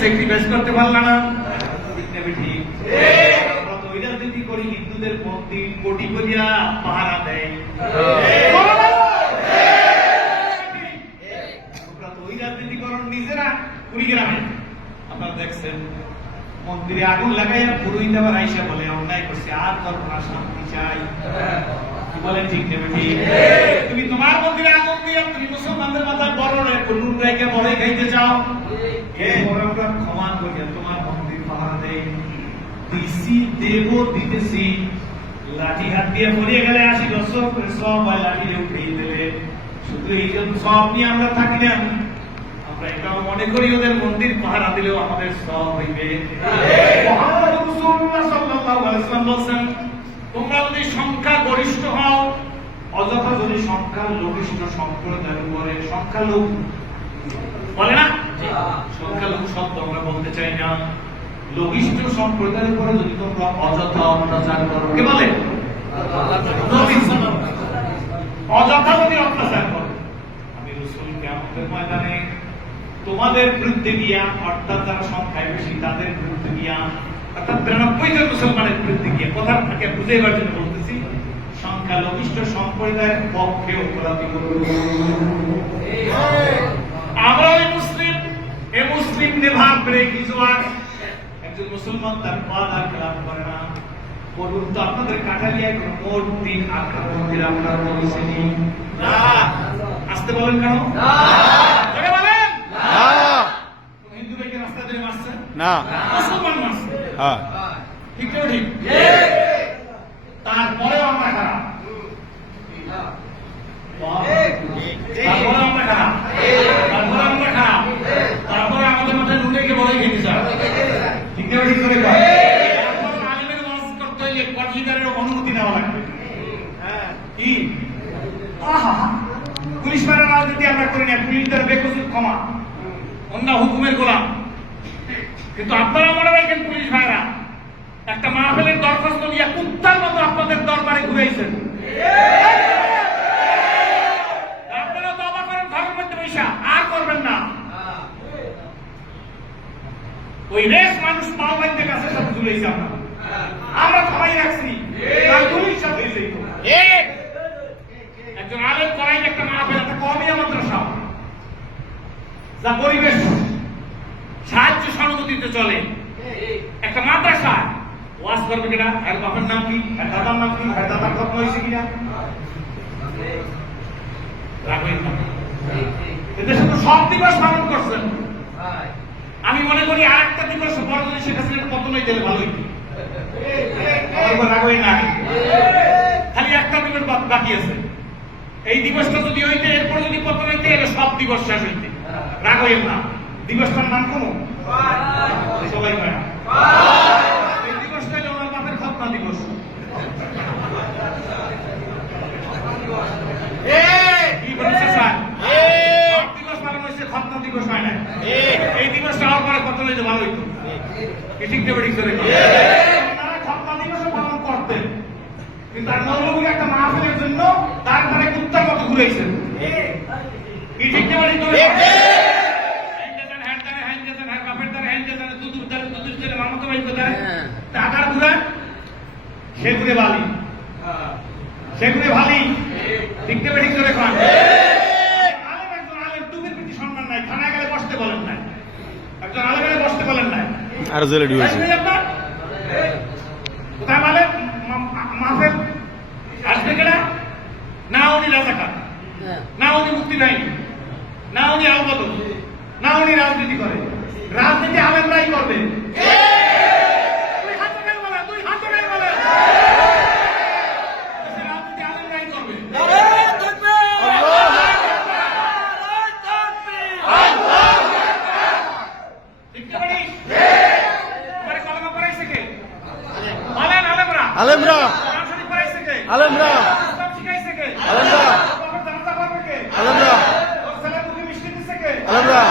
Sacrifice করতে পারলা না, ঠিক নেবে ঠিক। আমরা তো ওই রাজনীতি করি, হিন্দুদের মন্দির কোটি করিয়া পাহারা দেয়, ওই রাজনীতি করেন নিজেরা কুড়িগ্রামে। আপনারা দেখছেন মন্দিরে আগুন লাগাইয়া পুরোহিত আবার আইসা বলে অন্যায় করছে, আর করবো না, শান্তি চাই। কি বলেন ঠিক নেবে ঠিক? তুমি তোমার মন্দিরে আগুন দিয়ে তুমি মুসলমানদের মাথায় বড় নুন রেখে বড়ই খাইতে চাও, ক্ষমা করিয়া তোমার মন্দির পাহারা দেয়, দিছি দেব দিতেছি, লাঠি হাত দিয়ে পড়িয়ে গেলে 80 বছর করে সব লাঠি উঠিয়ে দেবে। শুধু এই জন্য সব নিয়ে আমরা থাকি না, আমরা এটাও মনে করি ওদের মন্দির পাহারা দিলেও আমাদের সব হইবে। মুহাম্মদ রাসূলুল্লাহ সাল্লাল্লাহু আলাইহি ওয়াসাল্লাম বলেন, তোমরা যদি সংখ্যা গরিষ্ঠ হও, অযথা যদি সংখ্যা লঘিষ্ঠ সম্প্রদায়ের উপরে, সংখ্যা লোক বলে না, সংখ্যা লোক শব্দ আমরা বলতে চাই না, লঘিষ্ঠ সম্প্রদায়ের উপরে যদি তোমরা অযথা অত্যাচার করো, কে বলে অযথা যদি অত্যাচার করো, আমি রাসূল কিয়ামতের ময়দানে তোমাদের বিরুদ্ধে গিয়া, অর্থাৎ যারা সংখ্যায় বেশি তাদের বিরুদ্ধে গিয়া, অর্থাৎ 93 জন মুসলমানের বিরুদ্ধে গিয়া, কথা থাকে বুঝাইবার জন্য বলতেছি, সংখ্যা লঘিষ্ঠ সম্প্রদায়ের পক্ষে অপরাধী করব। আমরা ওই মুসলিম, এ মুসলিম নেভার ব্রেক হিজ ওয়ার্ড। একজন মুসলমান তার ওয়াদা খেলাফ করে না। বলুন তো আপনাদের কাঠালিয়ায় কোন মোট দিন আখড়া মন্দির আপনার বলেছে নি? না। আসতে বলেন কেন? না। জোরে বলেন। না। হিন্দু ভাইকে রাস্তা ধরে মারছে? না। মুসলমান মারছে? হ্যাঁ। ঠিক না ঠিক? তারপরেও আমরা খারাপ। তারপরে আমরা খারাপ। তারপরে আমরা খারাপ। তারপরে আমাদের মাথায় নুনেকে বলে খেতে চায়। ঠিক না ঠিক করে কয়? অনুমতি নেওয়া লাগবে। কি পুলিশ মারা রাজনীতি আমরা করি না, পুলিশদের বেকসুর ক্ষমা, অন্য হুকুমের গোলাম। কিন্তু আপনারা মনে রাখেন পুলিশ ভাইরা একটা মাহফিলের দরখাস্ত নিয়ে কুত্তার মতো আপনাদের দরবারে ঘুরাইছেন। আপনারা তওবা করেন ঘরের মধ্যে বসা, আর করবেন না। ওই রেস মানুষ মাওবাদীদের কাছে সব ঝুলাইছে আপনারা, আমরা সবাই রাখছি। একজন আলেম করাই একটা মাহফিল, একটা কওমিয়া মাদ্রাসা, যা পরিবেশ সাহায্য সহানুভূতিতে চলে, একটা মাদ্রাসা ওয়াজ করবে কিনা, এর বাপের নাম কি, এর দাদার নাম কি, এর দাদার খতম হয়েছে কিনা, রাখবেন না। এদেশে তো সব দিবস পালন করছেন। আমি মনে করি আর একটা দিবস বড় যদি শেখ হাসিনার পতন হয়ে গেলে ভালো হইতো। খালি একটা দিবস বাকি আছে, এই দিবসটা যদি হইতে, এরপর যদি পতন হইতে, এলে সব দিবস শেষ হইতে। রাগ হইেন না, দিবসটার নাম কোন সবাই কয় না, এই দিবসটা হলো ওনার বাপের খতনা দিবস। কি বলছে স্যার? সব দিবস পালন হয়েছে, খতনা দিবস হয় না। এই দিবসটা হওয়ার পরে পতন হইতে ভালো হইতো। ঠিক দেবে ঠিক করে কিন্তু তার নবমী একটা মাহফিলের জন্য তারপরে কুত্তার মতো ঘুরেছেন। কি ঠিক না বলি? টাকার ঘুরা সে ঘুরে বালি, সে ঘুরে ভালি। ঠিক না ঠিক করে খান। আলেম একজন আলেম, টুপির প্রতি সম্মান নাই, থানায় গেলে বসতে বলেন নাই, একজন আলেমের বসতে বলেন নাই, আর জেলে ঢুকেছে কোথায় মানে মাহফিল আসবে কিনা? না উনি রাজাকার, না উনি মুক্তি বাহিনী, না উনি আলবদল, না উনি রাজনীতি করে। রাজনীতি আলেমরাই করবে। রাজনীতি আলেমরাই করবে। আলেমরা আলেমরা আলেমরা আলেমরা আলেমরা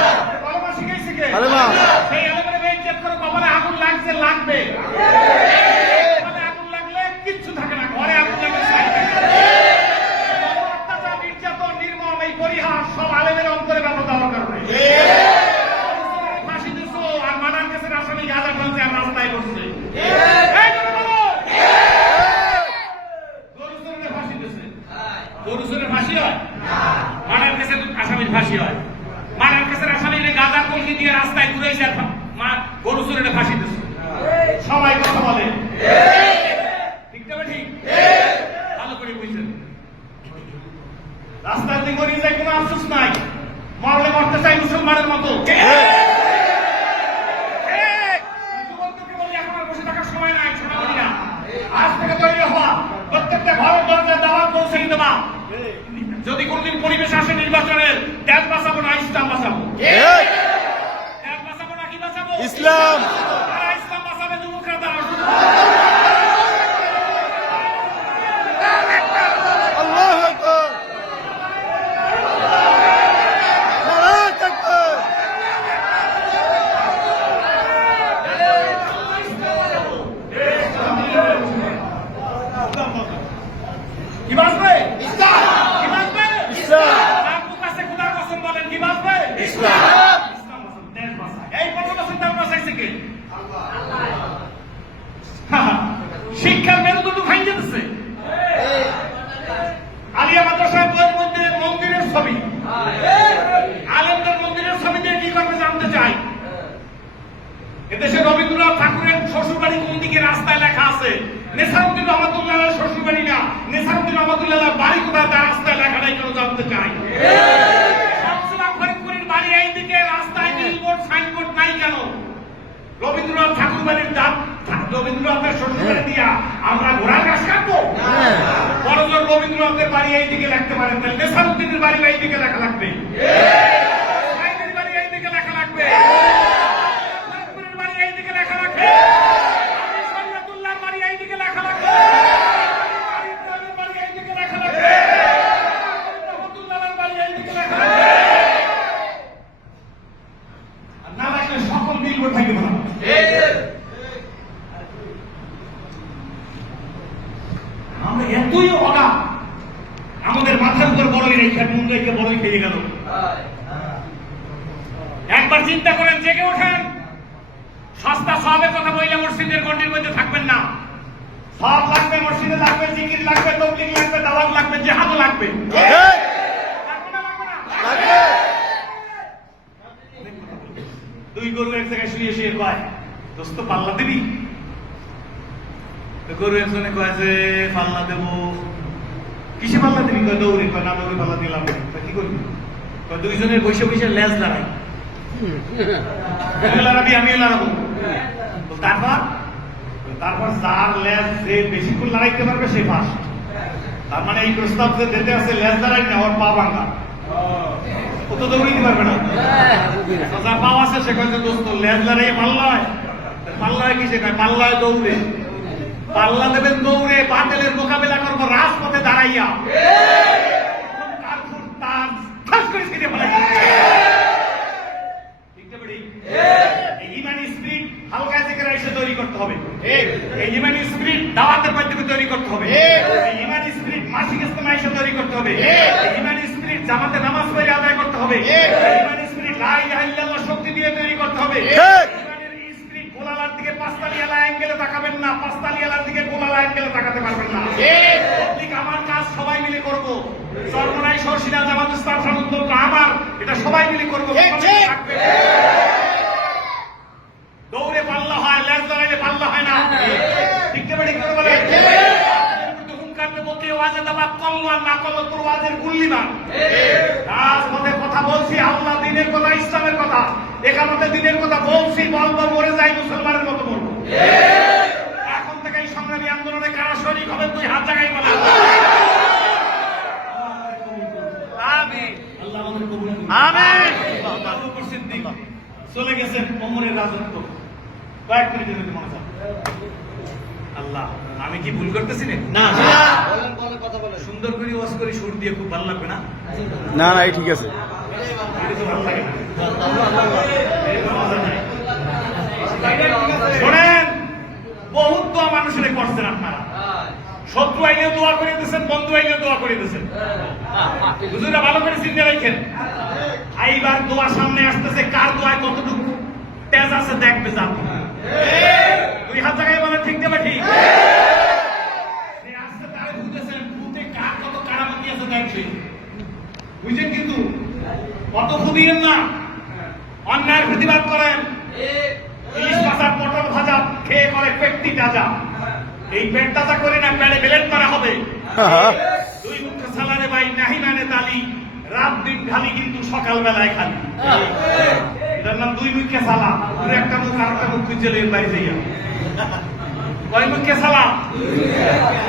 আলেমা সেই আলেমের বেইজ্জত করে কপালে আগুন লাগছে, লাগবে। আগুন লাগলে কিচ্ছু থাকে না, ঘরে আগুন লাগলে অত্যাচার, নির্যাতন, নির্মম এই পরিহাস সব আলেমের অন্তরে ব্যবহার করা হবে। ফাঁসি দিছো আর আসামি গাঁজা ফেলছে আর রাস্তায় করছে গরু চোরের ফাঁসি দিচ্ছে গরু চোরের ফাঁসি হয় মানের কাছে আসামির ফাঁসি হয় মানের কাছে আসামির গাঁজা কলকি দিয়ে রাস্তায় ঘুরেছে গরু চোরের ফাঁসি দিচ্ছে সবাই কথা বলে ঠিক না ঠিক ভালো করে বুঝছেন রাস্তার দিকে গড়িয়ে যায় কোনো আফসোস নাই মরলে মরতে চাই মুসলমানের মতো যুবকদেরকে বলি এখন আর বসে থাকার সময় নাই ছোটবেলা আজ থেকে তৈরি হওয়া প্রত্যেকটা ঘরের দরজায় দাওয়াত পৌঁছে দেওয়া যদি কোনদিন পরিবেশ আসে নির্বাচনের দেশ বাঁচাবো না ইসলাম বাঁচাবো দেশ বাঁচাবো না কি বাঁচাবো ইসলাম তারা ইসলাম বাঁচাবে যুবকরা তারা আল্লাহু আকবার নারায়ে তাকবীর কি বাঁচবে ইসলাম কি বাঁচবে ইসলাম আপনি কাছে খোদার কসম বলেন কি বাঁচবে ইসলাম ইসলাম বাঁচবে দেশ বাঁচায় এই 15 বছর দেশ বাঁচাইছে কে শিক্ষার মেরুদণ্ড ভাঙে যেতেছে আলিয়া মাদ্রাসায় বইয়ের মধ্যে মন্দিরের ছবি আলেমদের মন্দিরের ছবি দিয়ে কি করবে জানতে চাই এদেশে রবীন্দ্রনাথ ঠাকুরের শ্বশুরবাড়ি কোন দিকে রাস্তায় লেখা আছে নেসারউদ্দিন রহমতুল্লাহ শ্বশুরবাড়ি না নেসারউদ্দিন রহমতুল্লাহ বাড়ি কোথায় তার রাস্তায় লেখা নাই কেন জানতে চাই শামসুল্লাহ ফরিদপুরের বাড়ি এই দিকে রাস্তায় বিলবোর্ড সাইনবোর্ড নাই কেন রবীন্দ্রনাথ ঠাকুর বাড়ির দাঁত রবীন্দ্রনাথের শ্বশুরবাড়ি দিয়া আমরা ঘোড়ার ঘাস কাটবো বড়জোর রবীন্দ্রনাথের বাড়ি এই দিকে লিখতে পারেন তাহলে নেসারউদ্দিনের বাড়ি এই দিকে লেখা লাগবে সাইদের বাড়ি এই দিকে লেখা লাগবে ফরিদপুরের বাড়ি এই দিকে লেখা লাগবে শরীয়তুল্লাহর বাড়ি এই দিকে লেখা লাগবে ইব্রাহিমের বাড়ি এই দিকে লেখা লাগবে রহমতুল্লাহর বাড়ি এই দিকে লেখা লাগবে আর না লাগলে সকল বিলবোর্ড থাকবে না আমরা এতই অগা আমাদের মাথার উপর বড়ই রেখে মন রেখে বড়ই খেয়ে গেল একবার চিন্তা করেন জেগে ওঠেন সস্তা সবের কথা বললে মসজিদের গন্ডির মধ্যে থাকবেন না সব লাগবে মসজিদে লাগবে জিকির লাগবে তবলিগ লাগবে দাওয়াত লাগবে জিহাদও লাগবে লাগবে না লাগবে না লাগবে দুই গরু এক জায়গায় শুয়ে শুয়ে কয় দোস্ত পাল্লা দিবি গরু একজনে কয় যে পাল্লা দেবো কিসে পাল্লা দিবি কয় দৌড়ে কয় না দৌড়ে পাল্লা দিলাম কি করবি কয় দুইজনের বসে বসে লেজ দাঁড়াই লড়াবি আমিও লড়াবো তারপর যার লেজ যে বেশিক্ষণ লড়াইতে পারবে সে ফার্স্ট তার মানে এই প্রস্তাব যে দিতে আছে লেজ দাঁড়াই না ওর পা ভাঙা ও তো দৌড়িতে পারবে না যার পা আছে সে কয় যে দোস্ত লেজ দাঁড়াই পাল্লায় পাল্লায় কি শেখায় পাল্লায় দৌড়ে পাল্লা দেবেন দৌড়ে বাতিলের মোকাবেলা করবো রাজপথে দাঁড়াইয়া হালকা জিকির এসে তৈরি করতে হবে এই ইমানি স্পিরিট দাওয়াতের মাধ্যমে তৈরি করতে হবে এই ইমানি স্পিরিট মাসিক ইজতেমা এসে তৈরি করতে হবে এই ইমানি স্পিরিট জামাতে নামাজ পড়ে আদায় করতে হবে এই ইমানি স্পিরিট লা ইলাহা ইল্লাল্লাহ শক্তি দিয়ে তৈরি করতে হবে ইমানি স্পিরিট গোলালার দিকে পাঁচতালিয়ালা অ্যাঙ্গেলে তাকাবেন না পাঁচতালিয়ালার দিকে গোলালা অ্যাঙ্গেলে তাকাতে পারবেন না ঠিক আমার কাজ সবাই মিলে করব সর্বনাই সরসিনা জামাত ইসলাম সামুদ্র আমার এটা সবাই মিলে করব থাকবে দৌড়ে পাল্লা হয় লেজ দাঁড়াইলে পাল্লা হয় না ঠিক করে ঠিক করে বলে হুঙ্কারতে বলতে ওয়াজে দাবাত করলো আর না করলো তোর ওয়াজের গুল্লিবান রাজপথে কথা বলছি আল্লাহ দিনের কথা ইসলামের কথা একামতে দিনের কথা বলছি বলবো মরে যাই মুসলমানের মতো বলবো এখন থেকে এই সংগ্রামী আন্দোলনে কারা শরীক হবে তুই হাত জায়গায় বলে আমিন আল্লাহ আমাদের কবুল করুন আমিন চলে গেছেন ওমরের রাজত্ব কয়েক মিনিটের মধ্যে মনে হয় আল্লাহ আমি কি ভুল করতেছি না সুন্দর করে ওয়াজ করে সুর দিয়ে খুব ভালো লাগবে না না না এই ঠিক আছে ভালো লাগে না শোনেন বহুত দোয়া মানুষের করছেন আপনারা শত্রু আইলেও দোয়া করে দিয়েছেন বন্ধু আইলেও দোয়া করে দিয়েছেন হুজুরা ভালো করে চিন্তা রাখেন এইবার দোয়া সামনে আসতেছে কার দোয়ায় কতটুকু তেজ আছে দেখবে জানতে দুই হাত জায়গায় বলেন ঠিক দেবে ঠিক সে আসছে তারে বুঝতেছেন ভূতে কার কত কারামতি আছে দেখবে বুঝছেন কিন্তু কত খুদিয়েন না অন্যায়ের প্রতিবাদ করেন ইলিশ মাছের পটল ভাজা খেয়ে করে পেটটি তাজা এই পেট তাজা করে না পেটে বেলেট মারা হবে দুই মুখে সালারে ভাই নাহি মানে তালি রাত দিন খালি কিন্তু সকালবেলায় খালি এটার নাম দুই মুখে সালা পুরো একটা মুখ আর একটা মুখ খুঁজে লেন বাইরে যাইয়া কয় মুখে সালা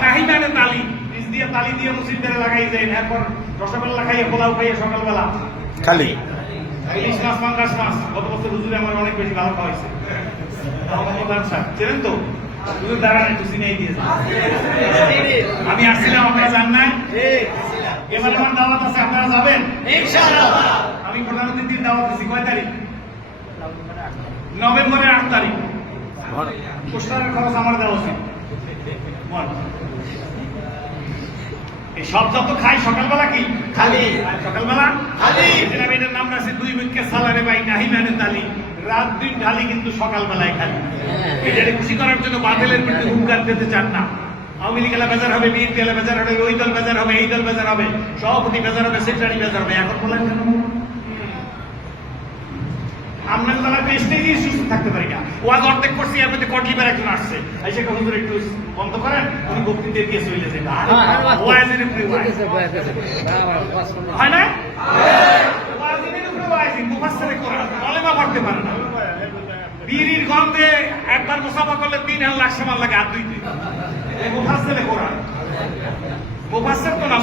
নাহি মানে তালি নিজ দিয়ে তালি দিয়ে মুসিদদের লাগাই দেন এরপর রসগোল্লা খাইয়ে পোলাও খাইয়ে সকালবেলা খালি ইলিশ মাছ পাঙ্গাস মাছ গত বছর হুজুরে আমার অনেক বেশি ভালো খাওয়াইছে মোহাম্মদ স্যার চেনেন তো হুজুর দাঁড়ান একটু চিনেই দিয়েছে আমি আসছিলাম আপনারা জান নাই এবার আমার দাওয়াত আছে আপনারা যাবেন ইনশাআল্লাহ আমি প্রধানমন্ত্রীর দাওয়াত দিছি কয় তারিখ নভেম্বরের 8 তারিখ পোস্টারের খরচ আমার দেওয়া উচিত এই সব যত খাই সকালবেলা কি খালি সকালবেলা খালি এটার নাম রাখছে দুই মুখে সালারে ভাই নাহি মানে তালি রাত দিন ঢালি কিন্তু সকালবেলায় খালি এটাকে খুশি করার জন্য বাতিলের প্রতি হুঙ্কার দিতে চান না আওয়ামী লীগ এলা বেজার হবে বিএনপি এলা বেজার হবে ওই দল বেজার হবে এই দল বেজার হবে সভাপতি বেজার হবে সেক্রেটারি বেজার হবে এখন বলেন কেন আমরা তারা স্টেজে সুস্থ থাকতে পারি না ওয়াজ অর্ধেক করছি এর মধ্যে কটলিবার একজন আসছে এসে হুজুর একটু বন্ধ করেন উনি বক্তৃতা দিয়ে চলে যেতে ওয়াজের উপরে হয় না ওয়াজের উপরে ওয়াজ মুফাসসিরে কোরআন কলেমা পড়তে পারে না বীরির গন্ধে একবার মুসাফা করলে 3 লাখ সমান লাগে আর দুই মুফাসসিরে কোরআন মুফাসসির তো না